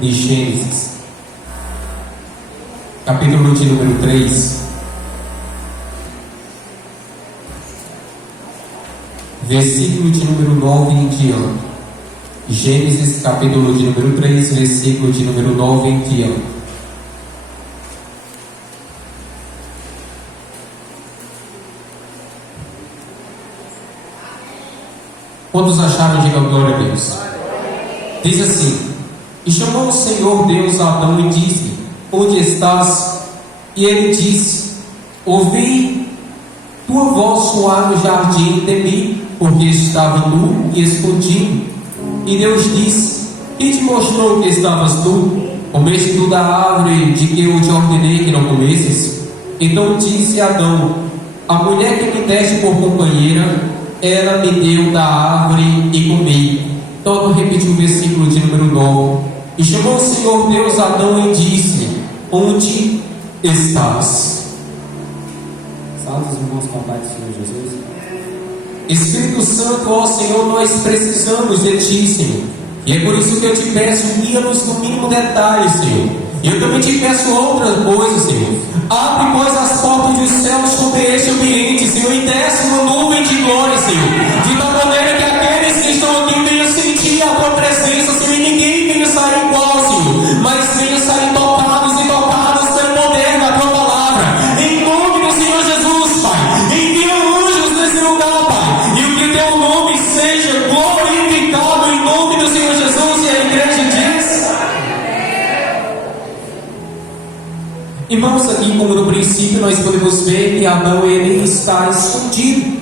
de Gênesis, capítulo de número 3, versículo de número 9 em diante. Gênesis, capítulo de número 3, versículo de número 9 em diante. Quantos acharam? Digam glória a Deus. Diz assim: e chamou o Senhor Deus a Adão e disse: onde estás? E ele disse: ouvi tua voz soar no jardim e temi, porque estava nu e escondido. E Deus disse: quem te mostrou que estavas nu? Comeste tu da árvore de que eu te ordenei que não comesses? Então disse Adão: a mulher que me deste por companheira, ela me deu da árvore e comi. Torno a repetir o versículo de número 9. E chamou o Senhor Deus a Adão e disse: onde estás? Salve os irmãos com a paz do Senhor Jesus. Espírito Santo, ó Senhor, nós precisamos de Ti, Senhor. E é por isso que eu te peço, guia-nos no mínimo detalhe, Senhor. E eu também te peço outras coisas, Senhor. Abre, pois, as portas dos céus sobre este ambiente, Senhor, e desce uma nuvem de glória, Senhor. De tal maneira que aqueles que estão aqui venham sentir a Tua presença, Senhor, e ninguém venha sair igual, Senhor, mas venha sair tocados e tocadas pelo poder da Tua palavra. Em nome do Senhor Jesus, Pai. Envia anjos nesse lugar, Pai. E o que Teu nome seja glorificado em nome do Senhor Jesus. E a igreja diz: irmãos, aqui como no princípio nós podemos ver que Adão ele está escondido,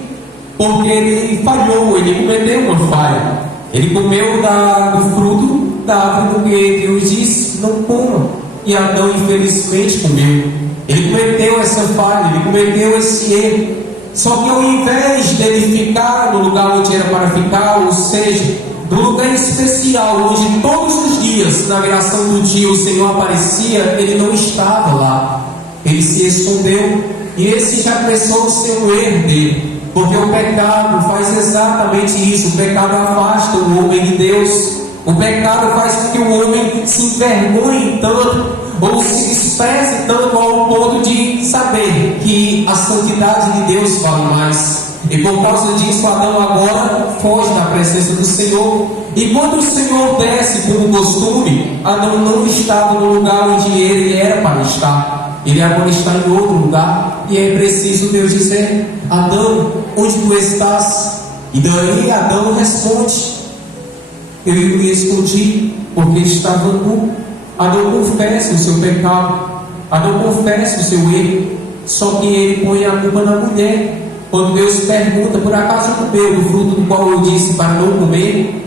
porque ele falhou, ele cometeu uma falha. Ele comeu do fruto da árvore que Deus disse: não coma. E Adão infelizmente comeu. Ele cometeu essa falha, ele cometeu esse erro. Só que ao invés de ele ficar no lugar onde era para ficar, ou seja, no lugar especial, onde todos os dias, na viração do dia, o Senhor aparecia, ele não estava lá. Ele se escondeu. E esse já começou a ser um erro dele, porque o pecado faz exatamente isso. O pecado afasta o homem de Deus. O pecado faz com que o homem se envergonhe tanto, ou se despreze tanto ao ponto de saber que a santidade de Deus vale mais. E por causa disso, Adão agora foge da presença do Senhor. E quando o Senhor desce como costume, Adão não estava no lugar onde ele era para estar. Ele agora está em outro lugar. E é preciso Deus dizer: Adão, onde tu estás? E daí Adão responde: eu me escondi porque estava nu. Adão confessa o seu pecado, Adão confessa o seu erro. Só que ele põe a culpa na mulher. Quando Deus pergunta: por acaso comeu do fruto do qual eu disse para não comer?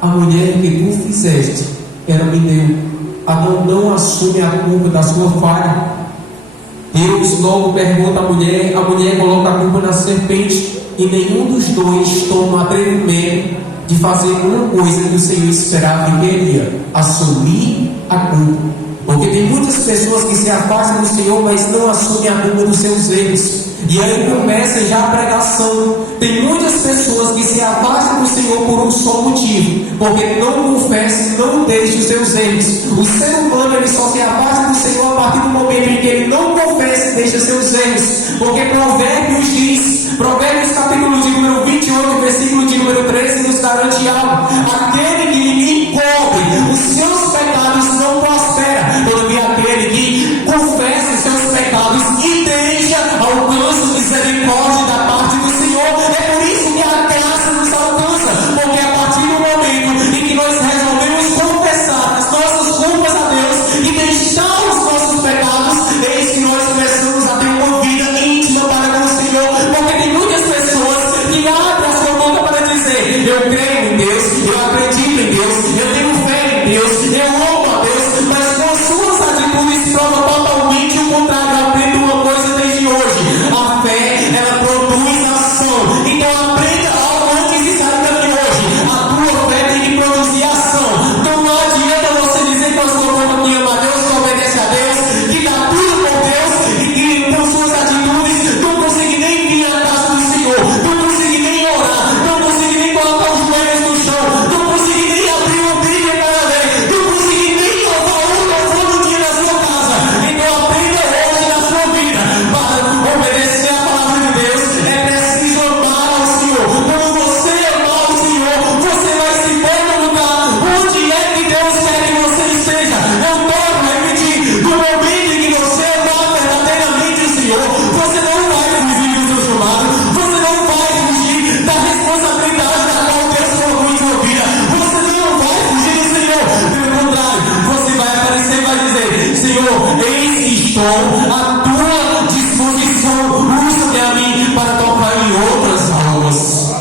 A mulher que tu fizeste, ela me deu. Adão não assume a culpa da sua falha. Deus logo pergunta à mulher, a mulher coloca a culpa na serpente, e nenhum dos dois toma atrevimento de fazer uma coisa que o Senhor esperava que queria: assumir a culpa. Porque tem muitas pessoas que se afastam do Senhor, mas não assumem a culpa dos seus erros. E aí começa já a pregação. Tem muitas pessoas que se afastam do Senhor por um só motivo: porque não confessam e não deixam os seus erros. O ser humano ele só se afasta do Senhor a partir do momento em que ele não confessa e deixa seus erros. Porque Provérbios diz, Provérbios capítulo de número 28, versículo de número 13, nos garante algo: aquele que lhe encobre os seus pecados não prospera. Todavia aquele que confessa os seus pecados e deixa alcança misericórdia da parte do Senhor. É por isso que a graça nos alcança, porque a partir do momento em que nós resolvemos confessar as nossas culpas a Deus e deixar os nossos pecados, eis que nós começamos a ter uma vida íntima para com o Senhor. Porque tem muitas pessoas que abrem a sua boca para dizer: eu creio em Deus, eu acredito em Deus, eu tenho fé em Deus, eu amo a Deus, mas com suas atitudes provam totalmente o contrário. Eu aprendo uma coisa desde hoje: a fé, ela produz ação. Então aprenda algo antes de sair daqui hoje: a tua fé tem que produzir ação. Então não adianta você dizer que a sua boca que ama a Deus, que obedece a Deus, que dá tudo por Deus, e que com suas atitudes não consegue nem vir à casa do Senhor, não consegue nem orar, não consegue nem colocar os joelhos no chão, não consegue nem abrir uma Bíblia para ler, não consegue Senhor, a tua disposição, usa-me a mim para tocar em outras almas.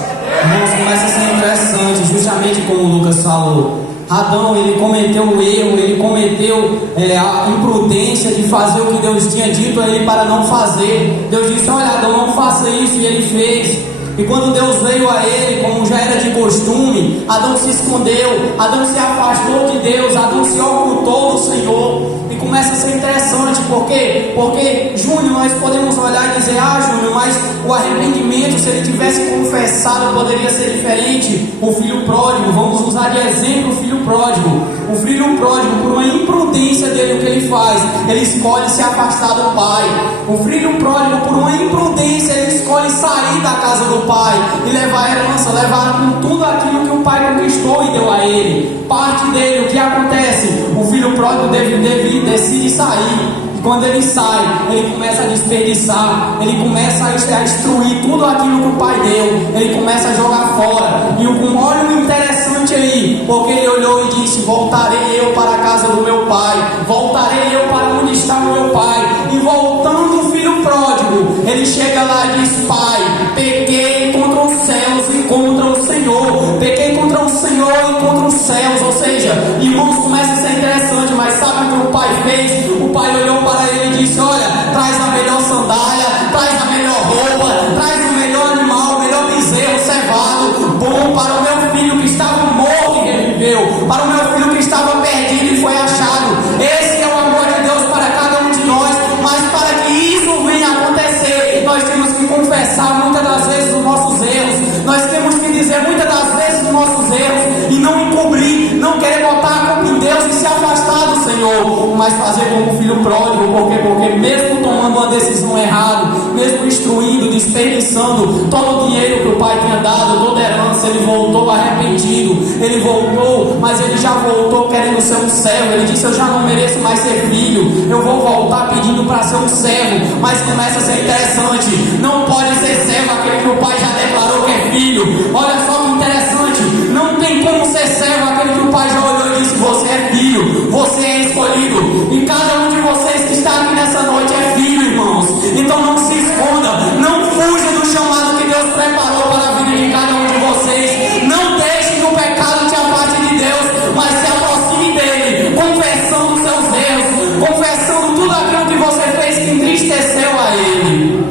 Irmãos, começa a ser interessante, justamente como o Lucas falou. Adão, ele cometeu o erro, ele cometeu a imprudência de fazer o que Deus tinha dito a ele para não fazer. Deus disse: olha, Adão, não faça isso, e ele fez. E quando Deus veio a ele, como já era de costume, Adão se escondeu, Adão se afastou de Deus, Adão se ocultou do Senhor. E começa a ser interessante, por quê? Porque, Júnior, nós podemos olhar e dizer: ah, Júnior, mas o arrependimento, se ele tivesse confessado, poderia ser diferente. O filho pródigo, vamos usar de exemplo o filho pródigo. O filho pródigo, por uma imprudência dele, o que ele faz? Ele escolhe se afastar do pai. O filho pródigo, por uma imprudência, ele escolhe sair da casa do pai e levar a herança, levar com tudo aquilo que o pai conquistou e deu a ele. Parte dele, o que acontece? O filho pródigo decide sair. E quando ele sai, ele começa a desperdiçar, ele começa a destruir tudo aquilo que o pai deu, ele começa a jogar fora. E olha o interessante aí, porque ele olhou e disse: voltarei eu para a casa do meu pai, voltarei eu para onde está o meu pai. E voltando o filho pródigo, ele chega lá e diz: pai, pequei contra os céus e contra o Senhor, pequei contra o Senhor e contra os céus. Ou seja, irmãos, começa a ser interessante, mas sabe o que o pai fez? O pai olhou para ele e disse: olha, traz a melhor sandália, traz a melhor roupa, traz o melhor animal, o melhor bezerro cevado, bom para o meu filho que estava morto e reviveu, para o meu filho que estava perdido e foi achado. Esse é o amor de Deus para cada um de nós. Mas para que isso venha a acontecer, nós temos que confessar muitas das vezes os nossos erros, nós temos que dizer muitas das vezes os nossos erros e não encobrir, não querer botar a culpa em Deus e se afastar do Senhor, mas fazer como o filho pródigo. Porque mesmo tomando uma decisão errada, mesmo destruindo, desperdiçando todo o dinheiro que o pai tinha dado, toda a herança, ele voltou arrependido, ele voltou, mas ele já voltou querendo ser um servo. Ele disse: eu já não mereço mais ser filho, eu vou voltar pedindo para ser um servo. Mas começa a ser interessante, não pode ser servo aquele que o pai já declarou que é filho. Olha só que interessante, não tem como ser servo aquele que o pai já olhou e disse: você é filho, você é escolhido. E cada um de vocês que está aqui nessa noite é filho, irmãos. Então não se esconda, não fuja do chamado que Deus preparou para a vida de cada um de vocês. Não deixe que o pecado te afaste de Deus, mas se aproxime dele, confessando os seus erros, confessando tudo aquilo que você fez que entristeceu a ele.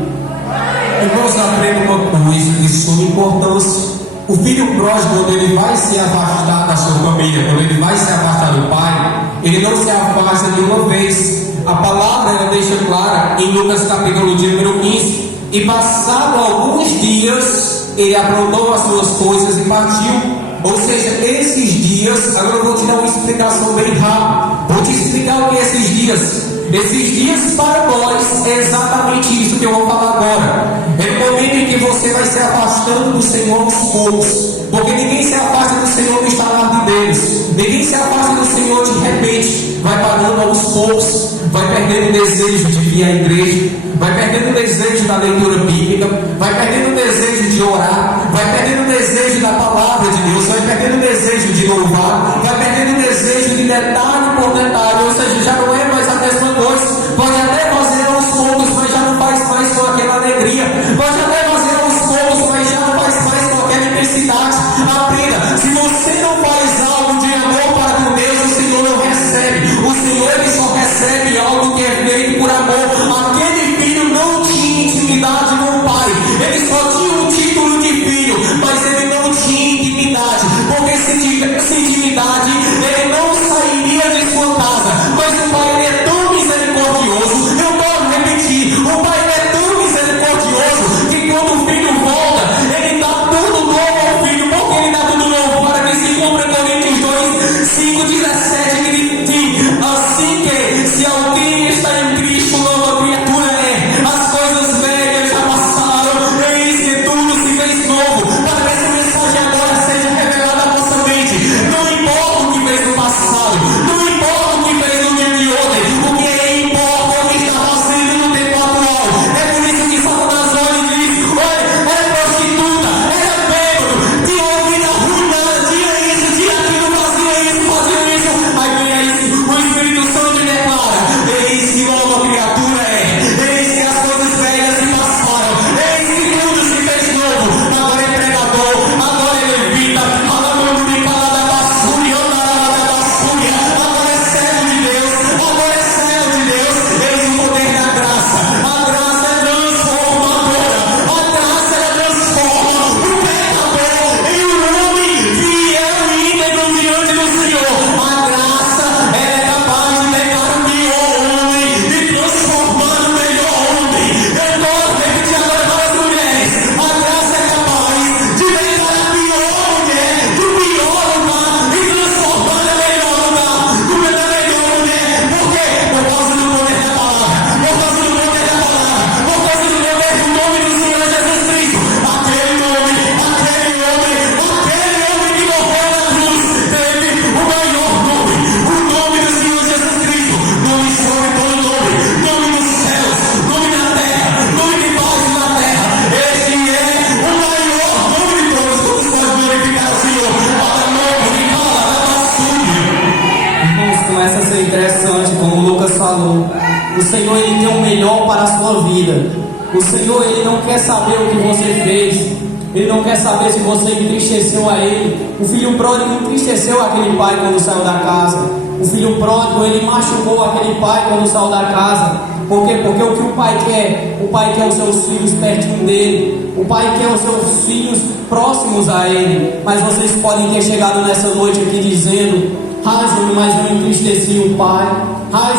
Irmãos, aprenda uma coisa de suma importância. O filho pródigo, quando ele vai se afastar da sua família, quando ele vai se afastar do pai, ele não se afasta de uma vez. A palavra ela deixa clara em Lucas capítulo de número 15: e passado alguns dias, ele aprontou as suas coisas e partiu. Ou seja, esses dias, agora eu vou te dar uma explicação bem rápida. Vou te explicar o que é esses dias. Esses dias para nós é exatamente isso que eu vou falar agora. É o momento em que você vai se afastando do Senhor aos poucos. Porque ninguém se afasta do Senhor no estalar de Deus. Ninguém se afasta do Senhor de repente. Vai parando aos poucos. Vai perdendo o desejo de vir à igreja. Vai perdendo o desejo da leitura bíblica. Vai perdendo o desejo de orar. Vai perdendo o desejo da palavra de Deus. Vai perdendo o desejo de louvar. Vai perdendo o desejo de detalhe por detalhe. Ou seja, já não é mais a mesma coisa. Pode até fazer aos poucos, mas já não faz mais com aquela alegria. Pode até fazer aos poucos, mas já não faz mais com aquela intensidade. Aprenda, se você não faz algo de amor para com Deus, o Senhor não recebe. O Senhor ele só recebe algo que é feito por amor. Aquele filho não tinha intimidade com o pai. Ele só tinha o título de filho, mas ele não tinha intimidade. Porque se tivesse intimidade, ele não sairia de sua casa. Mas o pai começa a ser interessante, como o Lucas falou. O Senhor, Ele tem o melhor para a sua vida. O Senhor, Ele não quer saber o que você fez. Ele não quer saber se você entristeceu a Ele. O filho pródigo entristeceu aquele pai quando saiu da casa. O filho pródigo, ele machucou aquele pai quando saiu da casa. Por quê? Porque o que o pai quer os seus filhos pertinho dele. O pai quer os seus filhos próximos a ele. Mas vocês podem ter chegado nessa noite aqui dizendo: Júnior, mas eu entristeci o pai.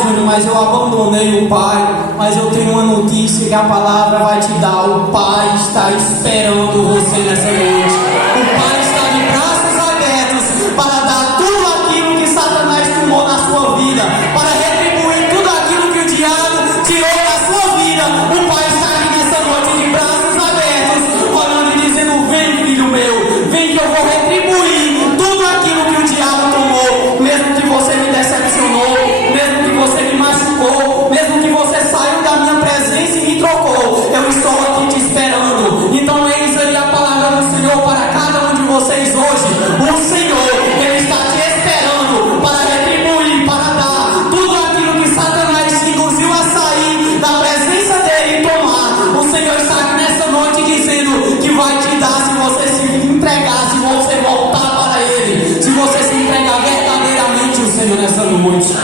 Júnior, mas eu abandonei o pai. Mas eu tenho uma notícia que a palavra vai te dar. O pai está esperando você nessa noite. O pai está de braços abertos para dar tudo aquilo que Satanás tomou na sua vida, para retribuir tudo aquilo que o diabo tirou da sua vida. O pai está aqui nessa noite de braços abertos, olhando e dizendo: vem, filho meu, vem que eu vou retribuir tudo aquilo que o diabo tomou. Mesmo que você me decepcionou, mesmo que você me machucou, mesmo que você saiu da minha presença e me trocou, eu estou aqui te esperando. Então eis aí a palavra do Senhor para cada um de vocês hoje. O Senhor, Ele está te esperando para retribuir, para dar tudo aquilo que Satanás te induziu a sair da presença dele e tomar. O Senhor está aqui nessa noite dizendo que vai te dar se você se entregar, se você voltar para Ele, se você se entregar verdadeiramente ao Senhor nessa noite.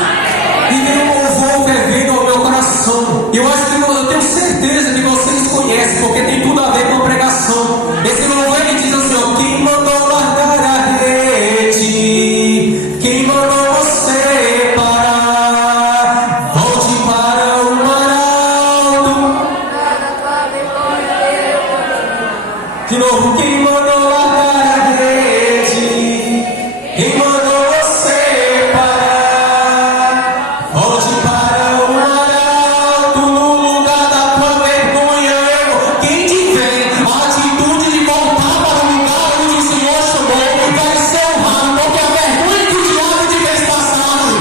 E tem um louvor que veio ao meu coração. Eu acho que eu tenho certeza que vocês conhecem, porque tem tudo a ver com a pregação. Esse louvor ele diz assim: ó, quem mandou largar a rede? Quem mandou você parar? Volte para o mar alto. De novo, quem mandou largar a rede? Quem mandou você parar? Volte para o mar alto, no lugar da tua vergonha. Quem tiver a atitude de voltar para o lugar onde o Senhor chamou, vai ser honrado, porque a vergonha que o diabo te fez passar, o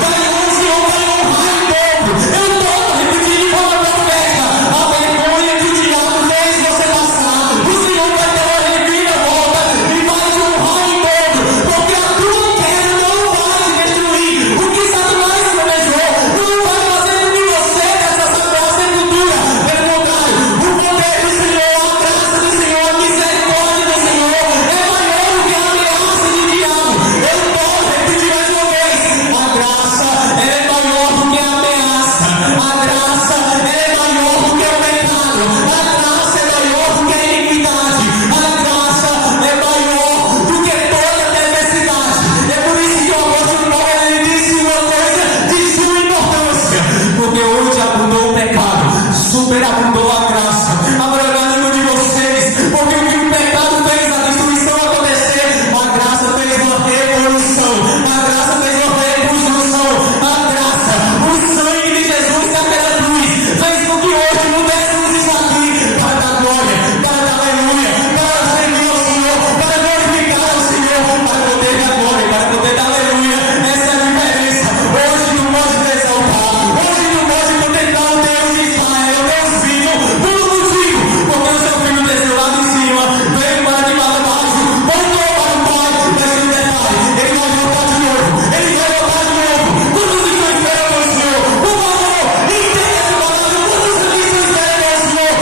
Senhor vai honrar em dobro. Eu estou repetindo de forma profética: a vergonha que o diabo fez você passar, o Senhor vai ter uma reviravolta e vai te honrar em dobro, porque a tua queda não vai te destruir. O que Satanás planejou não vai fazer com que você dessa sepultura. Pelo contrário, o poder do Senhor, a graça do Senhor, a misericórdia do Senhor é maior do que a ameaça do diabo. Eu estou repetindo mais uma vez: a graça é maior do que a ameaça. A graça é maior do que o pecado. A graça é maior do que a iniquidade. A graça é maior do que toda necessidade. É por isso que o apóstolo Paulo ele disse uma coisa de suma importância: porque hoje abundou o pecado, superabundou a graça. Agora eu ânimo de vocês, porque o que o pecado fez a destruição acontecer, a graça fez uma revolução, a graça fez uma reconstrução. A graça, o sangue de Jesus naquela cruz, fez com que hoje pudéssemos estar aqui para dar glória, para dar aleluia, para servir ao Senhor, para glorificar ao Senhor, para poder dar glória, para poder dar aleluia. Essa é a diferença. Hoje tu pode te exaltar, hoje tu pode contemplar o Deus de Israel, o Deus vivo, por um motivo, porque o seu filho desceu lá de cima, veio para de lá baixo, voltou para o Pai. Mas um detalhe: ele vai voltar de novo, ele vai voltar de novo. Quantos estão esperando o Senhor? Por favor, entenda essa palavra. Quantos aqui estão esperando o Senhor?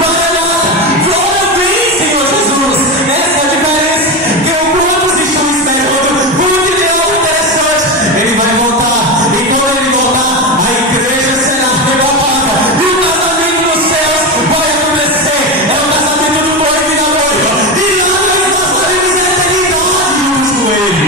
Maranata, glória vem, Senhor Jesus. Essa é a diferença. Que quantos estão esperando? Muito de algo interessante. Ele vai voltar, e quando ele voltar, a igreja será arrebatada, e o casamento dos céus vai acontecer. É o casamento do noivo e da noiva, e lá nós passaremos a eternidade juntos com ele.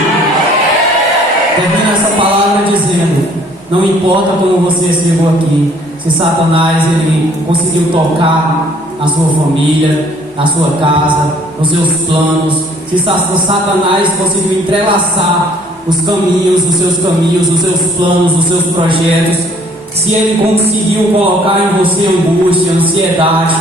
Termina essa palavra dizendo: não importa como você chegou aqui, se Satanás ele conseguiu tocar na sua família, na sua casa, nos seus planos, se Satanás conseguiu entrelaçar os seus caminhos, os seus planos, os seus projetos, se ele conseguiu colocar em você angústia, ansiedade,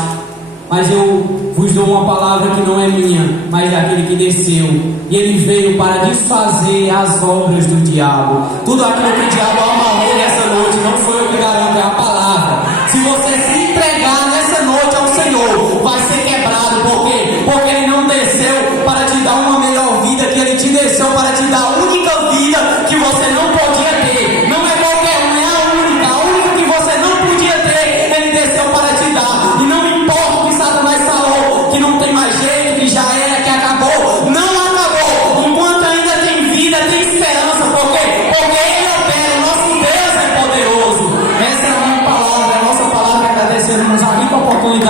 mas eu vos dou uma palavra que não é minha, mas daquele que desceu, e ele veio para desfazer as obras do diabo. Tudo aquilo que o diabo amarrou nessa noite, não sou eu que garanto